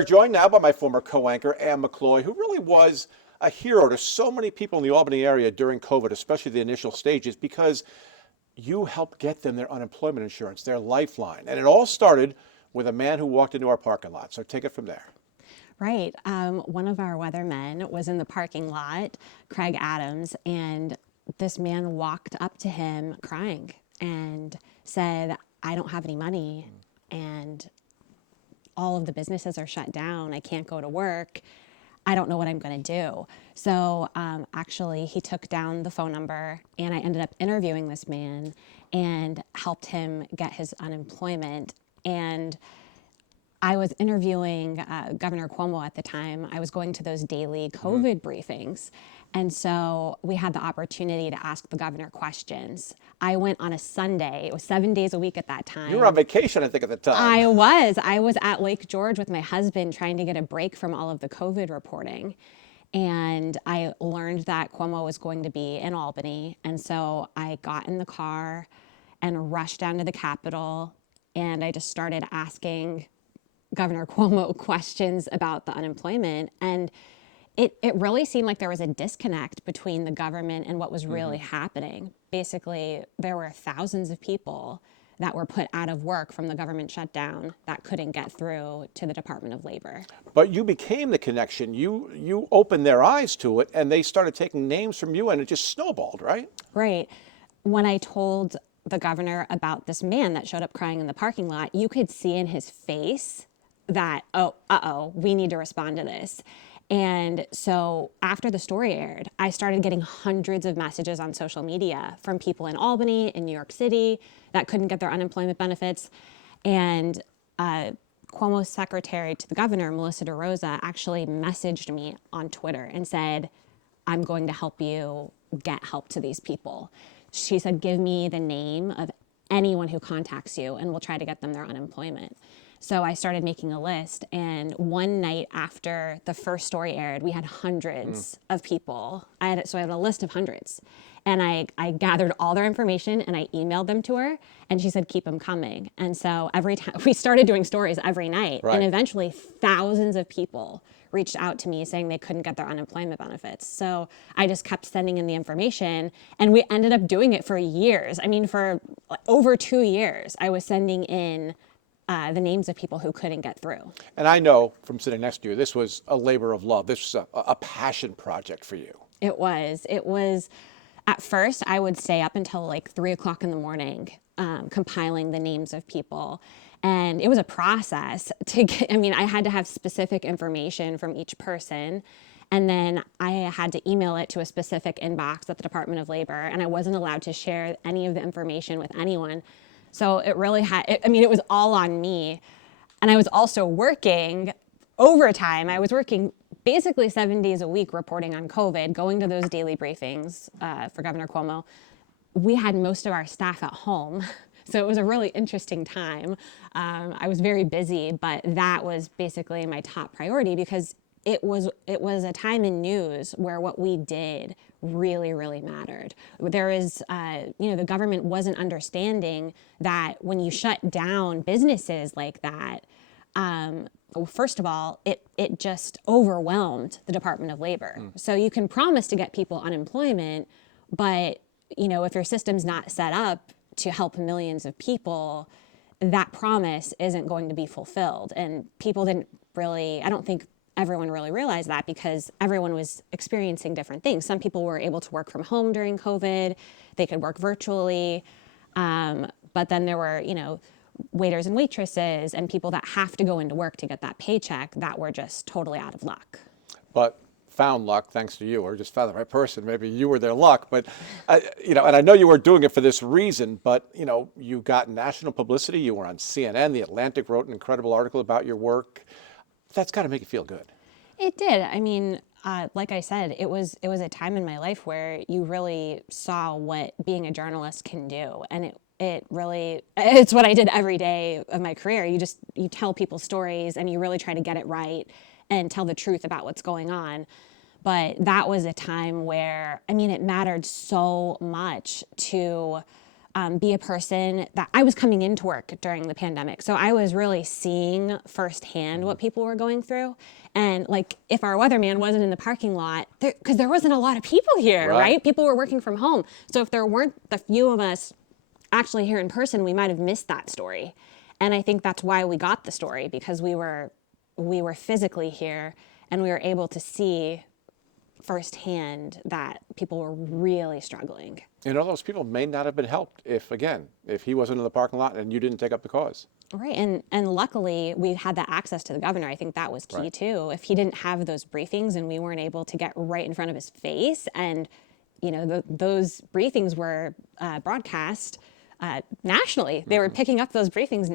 are joined now by my former co-anchor, Anne McCloy, who really was a hero to so many people in the Albany area during COVID, especially the initial stages, because you helped get them their unemployment insurance, their lifeline. And it all started with a man who walked into our parking lot. So take it from there. Right. One of our weathermen was in the parking lot, Craig Adams, and this man walked up to him crying and said, "I don't have any money and all of the businesses are shut down. I can't go to work. I don't know what I'm going to do." So actually, he took down the phone number and I ended up interviewing this man and helped him get his unemployment. And I was interviewing Governor Cuomo at the time. I was going to those daily COVID briefings. And so we had the opportunity to ask the governor questions. I went on a Sunday. It was 7 days a week at that time. You were on vacation, I think, at the time. I was. I was at Lake George with my husband trying to get a break from all of the COVID reporting. And I learned that Cuomo was going to be in Albany. And so I got in the car and rushed down to the Capitol. And I just started asking Governor Cuomo questions about the unemployment. And it really seemed like there was a disconnect between the government and what was really happening. Basically, there were thousands of people that were put out of work from the government shutdown that couldn't get through to the Department of Labor. But you became the connection. You opened their eyes to it, and they started taking names from you, and it just snowballed, right? Right. When I told the governor about this man that showed up crying in the parking lot, you could see in his face that, we need to respond to this. And so after the story aired, I started getting hundreds of messages on social media from people in Albany, in New York City, that couldn't get their unemployment benefits. And Cuomo's secretary to the governor, Melissa DeRosa, actually messaged me on Twitter and said, "I'm going to help you get help to these people." She said, "Give me the name of anyone who contacts you and we'll try to get them their unemployment." So I started making a list, and one night after the first story aired, we had hundreds of people. I had a list of hundreds, and I gathered all their information and I emailed them to her, and she said, "Keep them coming." And so every time we started doing stories every night, and eventually thousands of people reached out to me saying they couldn't get their unemployment benefits. So I just kept sending in the information, and we ended up doing it for years. I mean, for over 2 years, I was sending in the names of people who couldn't get through. And I know from sitting next to you, this was a labor of love. This was a passion project for you. It was. At first, I would stay up until like 3 o'clock in the morning compiling the names of people. And it was a process to get, I had to have specific information from each person. And then I had to email it to a specific inbox at the Department of Labor. And I wasn't allowed to share any of the information with anyone. So it really it was all on me. And I was also working overtime. I was working basically 7 days a week reporting on COVID, going to those daily briefings for Governor Cuomo. We had most of our staff at home. So it was a really interesting time. I was very busy, but that was basically my top priority because it was a time in news where what we did really, really mattered. There is, the government wasn't understanding that when you shut down businesses like that, first of all, it just overwhelmed the Department of Labor. So you can promise to get people unemployment, but if your system's not set up to help millions of people, that promise isn't going to be fulfilled. And people didn't really, I don't think everyone really realized that because everyone was experiencing different things. Some people were able to work from home during COVID. They could work virtually. But then there were, waiters and waitresses and people that have to go into work to get that paycheck that were just totally out of luck. But found luck thanks to you, or just found the right person. Maybe you were their luck. But, and I know you were doing it for this reason, but, you got national publicity. You were on CNN. The Atlantic wrote an incredible article about your work. That's got to make you feel good. It did. Like I said, it was a time in my life where you really saw what being a journalist can do. And it's what I did every day of my career. You tell people stories and you really try to get it right and tell the truth about what's going on. But that was a time where, it mattered so much to be a person that I was coming into work during the pandemic. So I was really seeing firsthand what people were going through. And like, if our weatherman wasn't in the parking lot, because there wasn't a lot of people here, right? People were working from home. So if there weren't the few of us actually here in person, we might have missed that story. And I think that's why we got the story, because we were physically here and we were able to see firsthand that people were really struggling. And all those people may not have been helped if he wasn't in the parking lot and you didn't take up the cause. Right, and luckily we had that access to the governor. I think that was key too. If he didn't have those briefings and we weren't able to get right in front of his face, and those briefings were broadcast nationally. They were picking up those briefings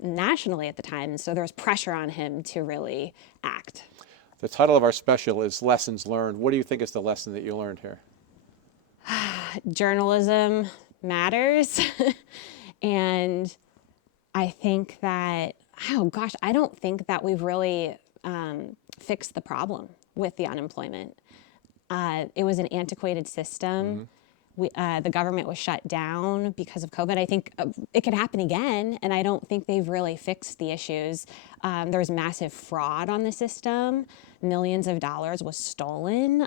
nationally at the time, and so there was pressure on him to really act. The title of our special is Lessons Learned. What do you think is the lesson that you learned here? Journalism matters. And I think that, I don't think that we've really fixed the problem with the unemployment. It was an antiquated system. The government was shut down because of COVID. I think it could happen again, and I don't think they've really fixed the issues. There was massive fraud on the system. Millions of dollars was stolen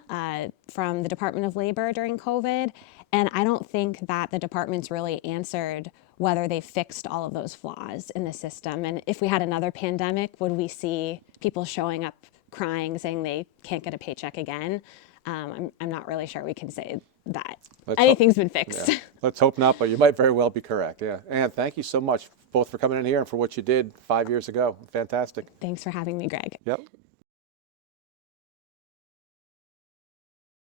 from the Department of Labor during COVID, and I don't think that the department's really answered whether they fixed all of those flaws in the system. And if we had another pandemic, would we see people showing up crying, saying they can't get a paycheck again? I'm not really sure we can say that anything's been fixed. Yeah. Let's hope not, but you might very well be correct. Yeah. Anne, thank you so much both for coming in here and for what you did 5 years ago. Fantastic. Thanks for having me, Greg. Yep.